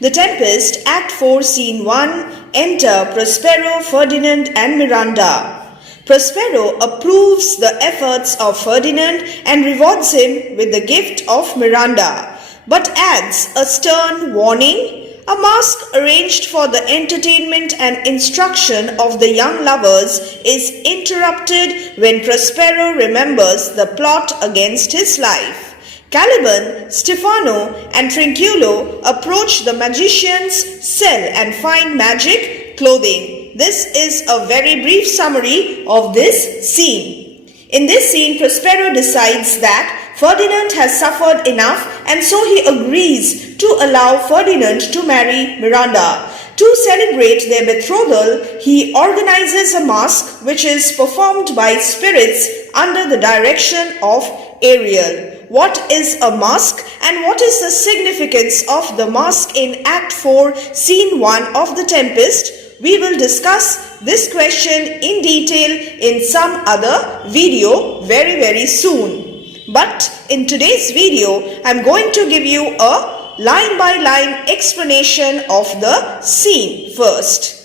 The Tempest, Act 4, Scene 1, enter Prospero, Ferdinand and Miranda. Prospero approves the efforts of Ferdinand and rewards him with the gift of Miranda, but adds a stern warning. A masque arranged for the entertainment and instruction of the young lovers is interrupted when Prospero remembers the plot against his life. Caliban, Stefano and Trinculo approach the magician's cell and find magic clothing. This is a very brief summary of this scene. In this scene, Prospero decides that Ferdinand has suffered enough and so he agrees to allow Ferdinand to marry Miranda. To celebrate their betrothal, he organizes a masque which is performed by spirits under the direction of Ariel. What is a masque and what is the significance of the masque in Act 4, Scene 1 of The Tempest? We will discuss this question in detail in some other video very soon. But in today's video, I am going to give you a line-by-line explanation of the scene first.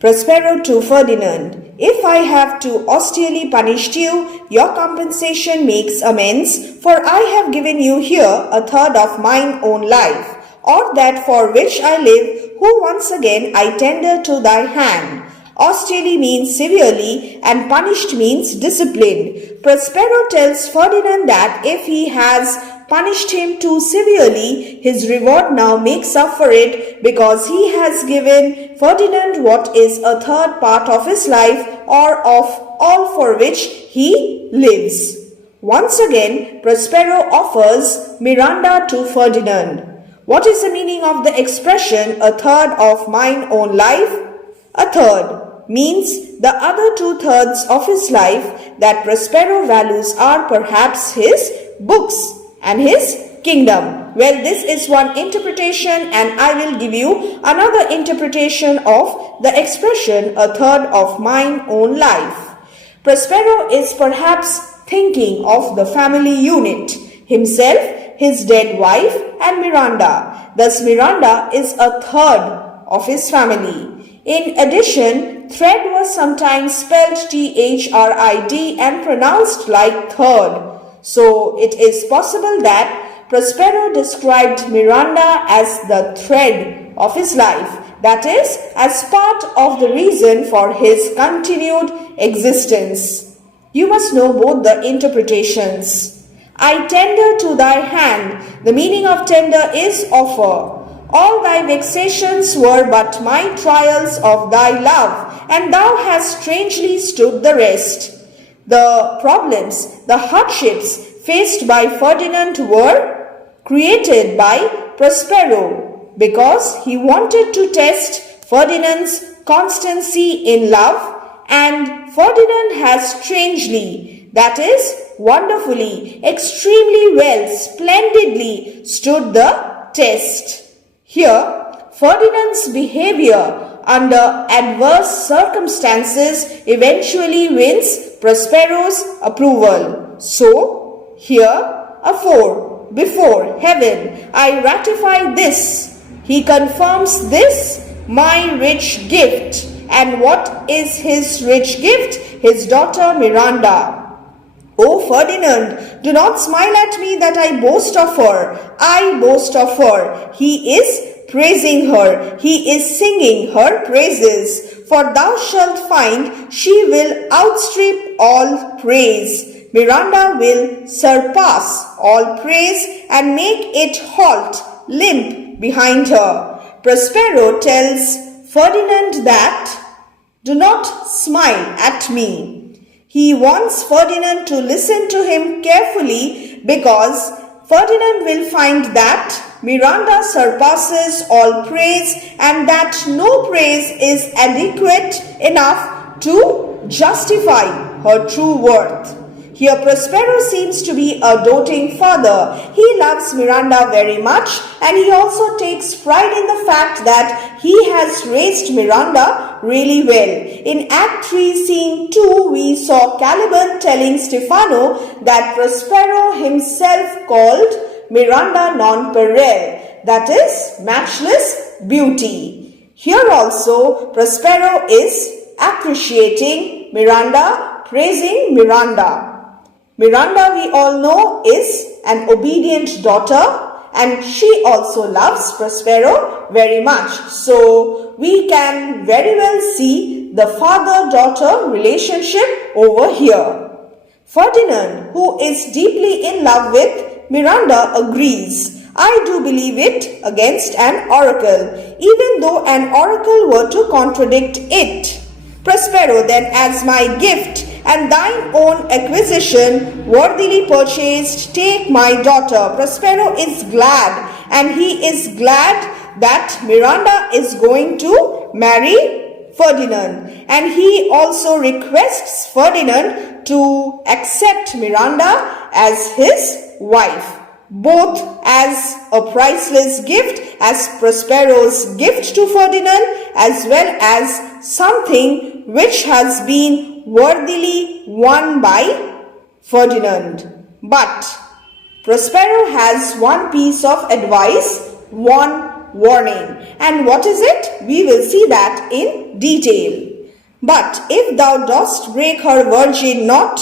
Prospero to Ferdinand. If I have too austerely punished you, your compensation makes amends, for I have given you here a third of mine own life, or that for which I live, who once again I tender to thy hand. Austerely means severely and punished means disciplined. Prospero tells Ferdinand that if he has punished him too severely, his reward now makes up for it because he has given Ferdinand what is a third part of his life or of all for which he lives. Once again, Prospero offers Miranda to Ferdinand. What is the meaning of the expression, a third of mine own life? A third means the other 2/3 of his life that Prospero values are perhaps his books and his kingdom. Well, this is one interpretation and I will give you another interpretation of the expression, a third of mine own life. Prospero is perhaps thinking of the family unit, himself, his dead wife and Miranda. Thus, Miranda is a third of his family. In addition, thread was sometimes spelled Thrid and pronounced like third. So, it is possible that Prospero described Miranda as the thread of his life, that is, as part of the reason for his continued existence. You must know both the interpretations. I tender to thy hand. The meaning of tender is offer. All thy vexations were but my trials of thy love, and thou hast strangely stood the rest. The problems, the hardships faced by Ferdinand were created by Prospero because he wanted to test Ferdinand's constancy in love, and Ferdinand has strangely, that is, wonderfully, extremely well, splendidly stood the test. Here, Ferdinand's behavior under adverse circumstances eventually wins Prospero's approval. So, here, a 4, before heaven, I ratify this. He confirms this, my rich gift. And what is his rich gift? His daughter Miranda. O Ferdinand, do not smile at me that I boast of her. I boast of her. He is praising her. He is singing her praises. For thou shalt find she will outstrip all praise. Miranda will surpass all praise and make it halt, limp behind her. Prospero tells Ferdinand that, do not smile at me. He wants Ferdinand to listen to him carefully because Ferdinand will find that Miranda surpasses all praise and that no praise is adequate enough to justify her true worth. Here Prospero seems to be a doting father. He loves Miranda very much and he also takes pride in the fact that he has raised Miranda really well. In Act 3, Scene 2, we saw Caliban telling Stefano that Prospero himself called Miranda non per rel. that is matchless beauty. Here also Prospero is appreciating Miranda, praising Miranda. Miranda, we all know, is an obedient daughter, and she also loves Prospero very much. So we can very well see the father-daughter relationship over here. Ferdinand, who is deeply in love with Miranda, agrees. I do believe it against an oracle, even though an oracle were to contradict it. Prospero, then, as my gift and thine own acquisition, worthily purchased, take my daughter. Prospero is glad, and he is glad that Miranda is going to marry Ferdinand. And he also requests Ferdinand to accept Miranda as his wife, both as a priceless gift, as Prospero's gift to Ferdinand, as well as something which has been worthily won by Ferdinand. But Prospero has one piece of advice, one warning. And what is it? We will see that in detail. But if thou dost break her virgin not,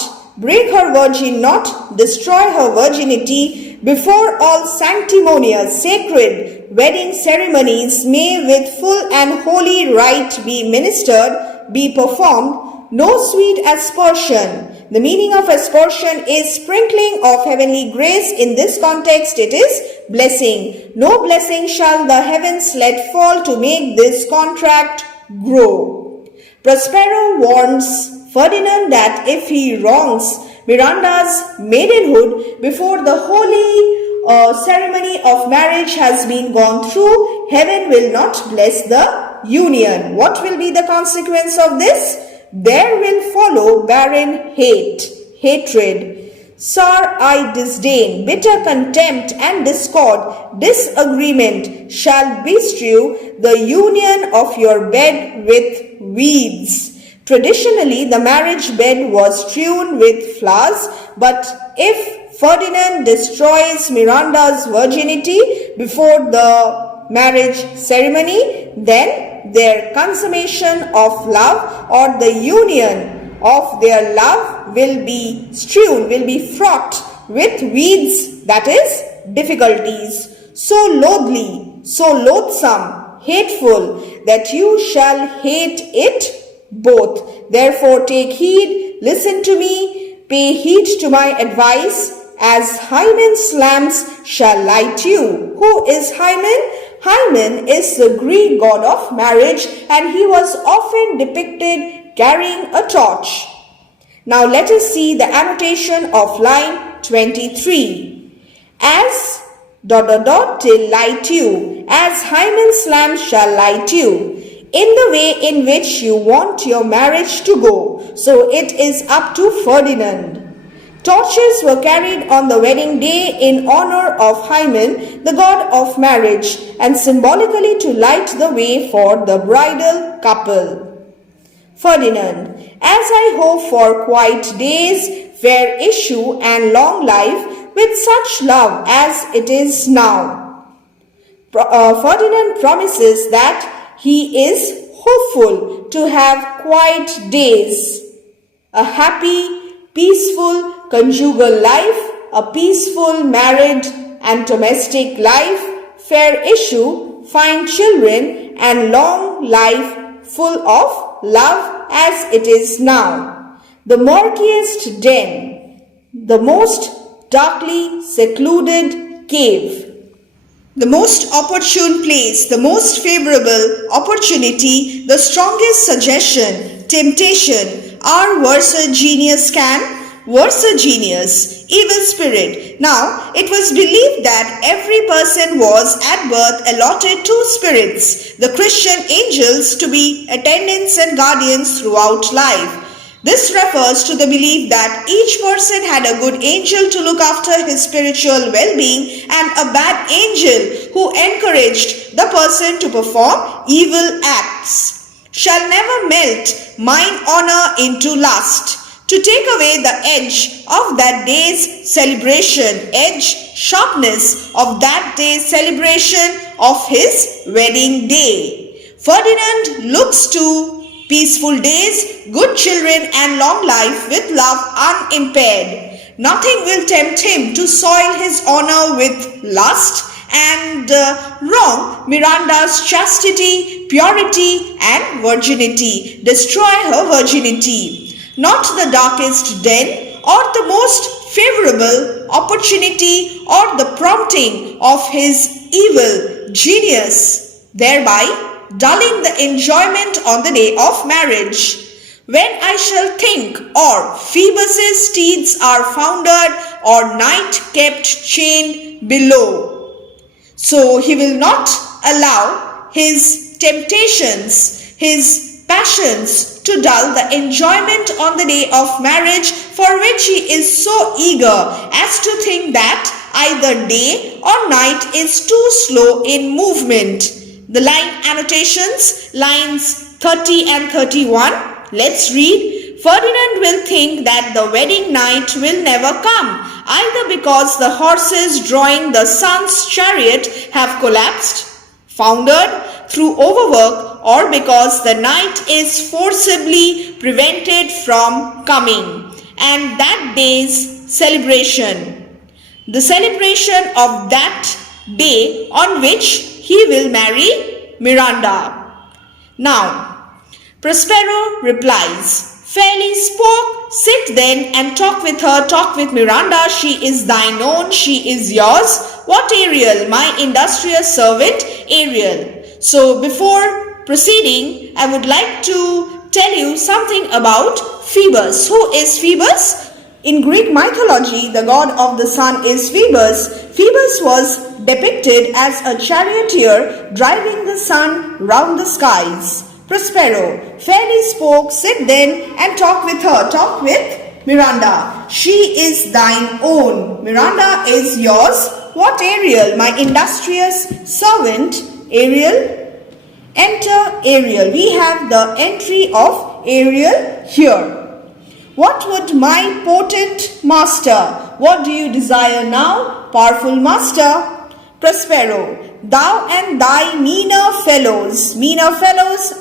destroy her virginity, before all sanctimonious, sacred wedding ceremonies may with full and holy rite be ministered, be performed, no sweet aspersion. The meaning of aspersion is sprinkling of heavenly grace. In this context, it is blessing. No blessing shall the heavens let fall to make this contract grow. Prospero warns Ferdinand that if he wrongs Miranda's maidenhood before the holy ceremony of marriage has been gone through, heaven will not bless the union. What will be the consequence of this? There will follow barren hatred, sour eye disdain, bitter contempt and discord, disagreement shall bestrew the union of your bed with weeds. Traditionally, the marriage bed was strewn with flowers, but if Ferdinand destroys Miranda's virginity before the marriage ceremony, then their consummation of love or the union of their love will be strewn, will be fraught with weeds, that is, difficulties, so loathly, so loathsome, hateful, that you shall hate it both. Therefore take heed, listen to me, pay heed to my advice, as Hymen's lambs shall light you. Who is Hymen? Hymen is the Greek god of marriage, and he was often depicted carrying a torch. Now let us see the annotation of line 23. As ... till light you, as Hymen's lambs shall light you, in the way in which you want your marriage to go. So it is up to Ferdinand. Torches were carried on the wedding day in honor of Hymen, the god of marriage, and symbolically to light the way for the bridal couple. Ferdinand, as I hope for quiet days, fair issue and long life, with such love as it is now. Ferdinand promises that he is hopeful to have quiet days, a happy, peaceful conjugal life, a peaceful married and domestic life, fair issue, fine children, and long life full of love as it is now. The murkiest den, the most darkly secluded cave, the most opportune place, the most favorable opportunity, the strongest suggestion, temptation, our worser genius can, worser genius, evil spirit. Now, it was believed that every person was at birth allotted two spirits, the Christian angels, to be attendants and guardians throughout life. This refers to the belief that each person had a good angel to look after his spiritual well-being and a bad angel who encouraged the person to perform evil acts. Shall never melt mine honor into lust. to take away the edge of that day's celebration, edge, sharpness of that day's celebration of his wedding day. Ferdinand looks to peaceful days, good children and long life with love unimpaired. Nothing will tempt him to soil his honor with lust and wrong Miranda's chastity, purity and virginity, destroy her virginity. Not the darkest den or the most favorable opportunity or the prompting of his evil genius, thereby dulling the enjoyment on the day of marriage. When I shall think, or Phoebus's steeds are foundered, or night kept chained below. So he will not allow his temptations, his passions to dull the enjoyment on the day of marriage, for which he is so eager as to think that either day or night is too slow in movement. The line annotations, lines 30 and 31. Let's read. Ferdinand will think that the wedding night will never come, either because the horses drawing the sun's chariot have collapsed, foundered through overwork, or because the night is forcibly prevented from coming, and that day's celebration, the celebration of that day on which he will marry Miranda. Now, Prospero replies, Fairly spoke, sit then and talk with her, talk with Miranda, she is thine own, she is yours. What Ariel, my industrious servant, Ariel. So before proceeding, I would like to tell you something about Phoebus. Who is Phoebus? In Greek mythology, the god of the sun is Phoebus. Phoebus was depicted as a charioteer driving the sun round the skies. Prospero, fairly spoke, sit then and talk with her, talk with Miranda. She is thine own, Miranda is yours. What Ariel, my industrious servant, Ariel? Enter Ariel. We have the entry of Ariel here. What would my potent master? What do you desire now, powerful master? Prospero, thou and thy meaner fellows,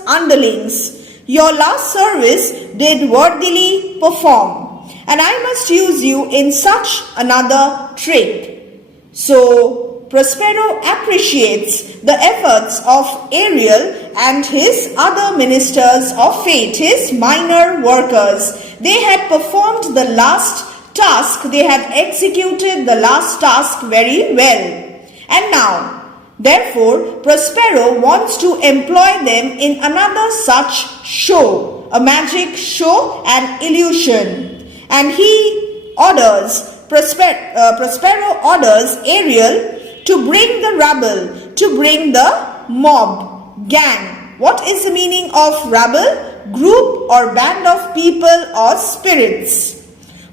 underlings, your last service did worthily perform, and I must use you in such another trick. So, Prospero appreciates the efforts of Ariel and his other ministers of fate, his minor workers. They had performed the last task, they had executed the last task very well. And now, therefore, Prospero wants to employ them in another such show, a magic show and illusion. And he orders, Prospero orders Ariel to bring the rabble, to bring the mob, gang. What is the meaning of rabble? Group or band of people or spirits.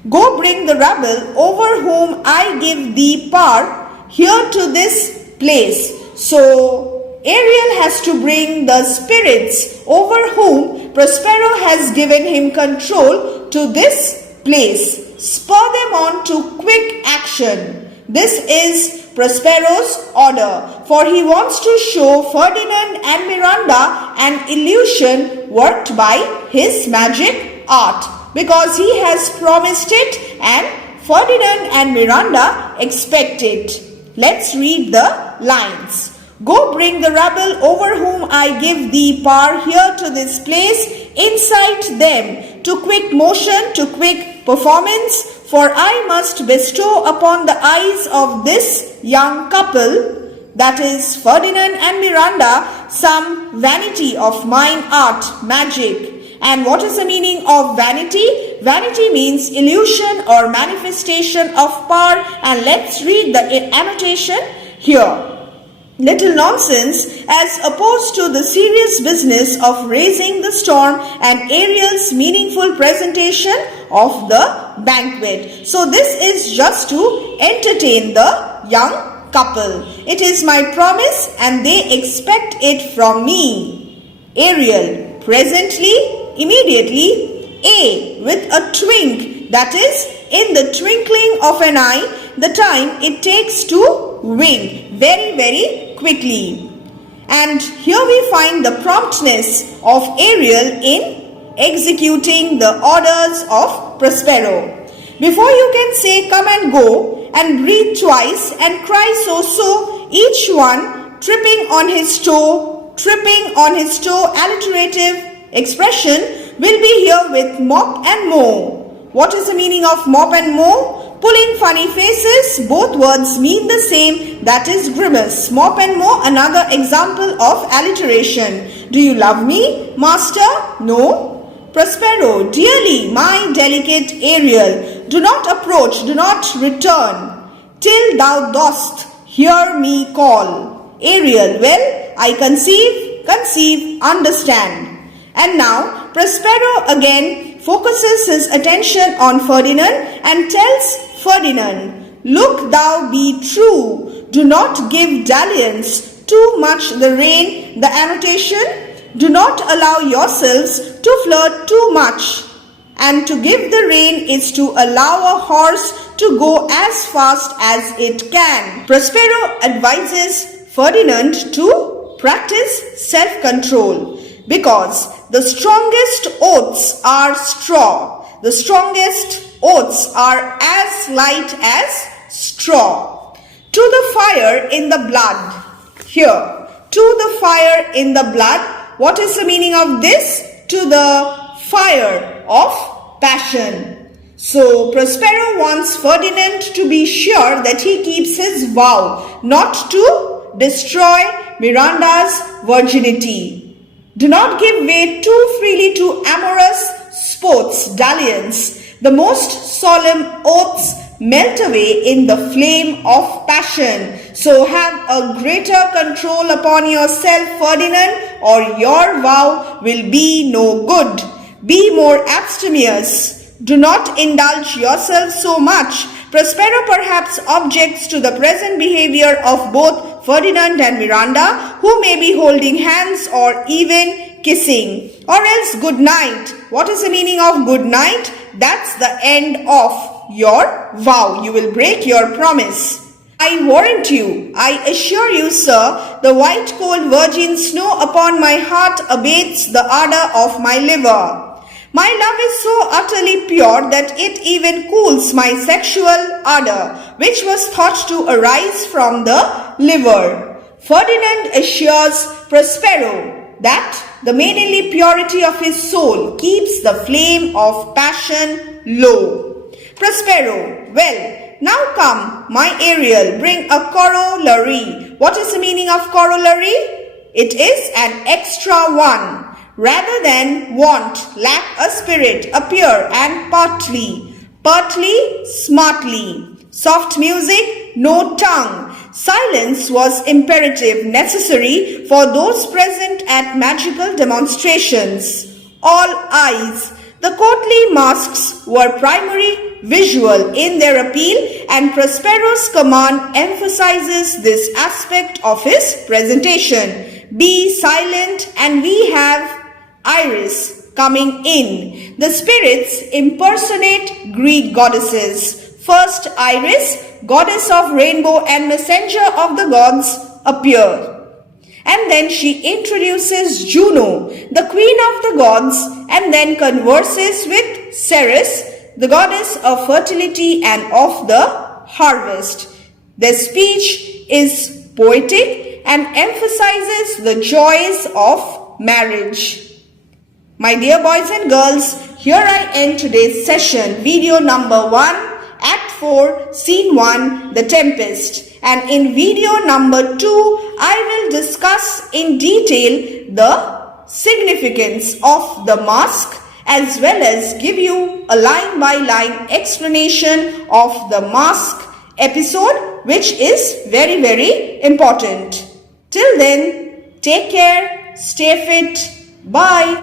Go bring the rabble over whom I give thee power here to this place. So Ariel has to bring the spirits over whom Prospero has given him control to this place. Spur them on to quick action. This is Prospero's order, for he wants to show Ferdinand and Miranda an illusion worked by his magic art, because he has promised it and Ferdinand and Miranda expect it. Let's read the lines. Go bring the rabble over whom I give thee power here to this place, incite them to quick motion, to quick performance, for I must bestow upon the eyes of this young couple, that is Ferdinand and Miranda, some vanity of mine art, magic. And what is the meaning of vanity? Vanity means illusion or manifestation of power. And let's read the annotation here. Little nonsense as opposed to the serious business of raising the storm and Ariel's meaningful presentation of the banquet. So this is just to entertain the young couple. It is my promise and they expect it from me. Ariel, presently, immediately, A. With a twink, that is, in the twinkling of an eye, the time it takes to wink, very, very quickly. And here we find the promptness of Ariel in executing the orders of Prospero. Before you can say come and go and breathe twice and cry so, each one tripping on his toe, alliterative expression will be here with mop and mow. What is the meaning of mop and mow? Pulling funny faces, both words mean the same, that is grimace. Mop and mow, another example of alliteration. Do you love me, master? No. Prospero, dearly, my delicate Ariel, do not approach, do not return, till thou dost hear me call. Ariel, well, I conceive, understand. And now, Prospero again focuses his attention on Ferdinand and tells Ferdinand, look thou be true, do not give dalliance, too much the rein, the annotation, do not allow yourselves to flirt too much. And to give the rein is to allow a horse to go as fast as it can. Prospero advises Ferdinand to practice self-control because the strongest oaths are straw. The strongest oaths are as light as straw. To the fire in the blood. Here, to the fire in the blood. What is the meaning of this? To the fire of passion. So, Prospero wants Ferdinand to be sure that he keeps his vow not to destroy Miranda's virginity. Do not give way too freely to amorous sports, dalliance. The most solemn oaths melt away in the flame of passion. So have a greater control upon yourself, Ferdinand, or your vow will be no good. Be more abstemious. Do not indulge yourself so much. Prospero perhaps objects to the present behavior of both Ferdinand and Miranda, who may be holding hands or even kissing. Or else good night. What is the meaning of good night? That's the end of your vow. You will break your promise. I warrant you, I assure you, sir, the white cold virgin snow upon my heart abates the ardor of my liver. My love is so utterly pure that it even cools my sexual ardor, which was thought to arise from the liver. Ferdinand assures Prospero that the maidenly purity of his soul keeps the flame of passion low. Prospero, well, now come, my Ariel, bring a corollary. What is the meaning of corollary? It is an extra one. Rather than want, lack a spirit, appear and pertly, smartly. Soft music, no tongue. Silence was imperative, necessary for those present at magical demonstrations. All eyes. The courtly masks were primary, visual in their appeal, and Prospero's command emphasizes this aspect of his presentation. Be silent, and we have Iris coming in. The spirits impersonate Greek goddesses. First Iris, goddess of rainbow and messenger of the gods, appear. And then she introduces Juno, the queen of the gods, and then converses with Ceres, the goddess of fertility and of the harvest. Their speech is poetic and emphasizes the joys of marriage. My dear boys and girls, here I end today's session, video number 1, Act 4, Scene 1, The Tempest. And in video number 2, I will discuss in detail the significance of the mask as well as give you a line-by-line explanation of the mask episode, which is very, very important. Till then, take care, stay fit, bye.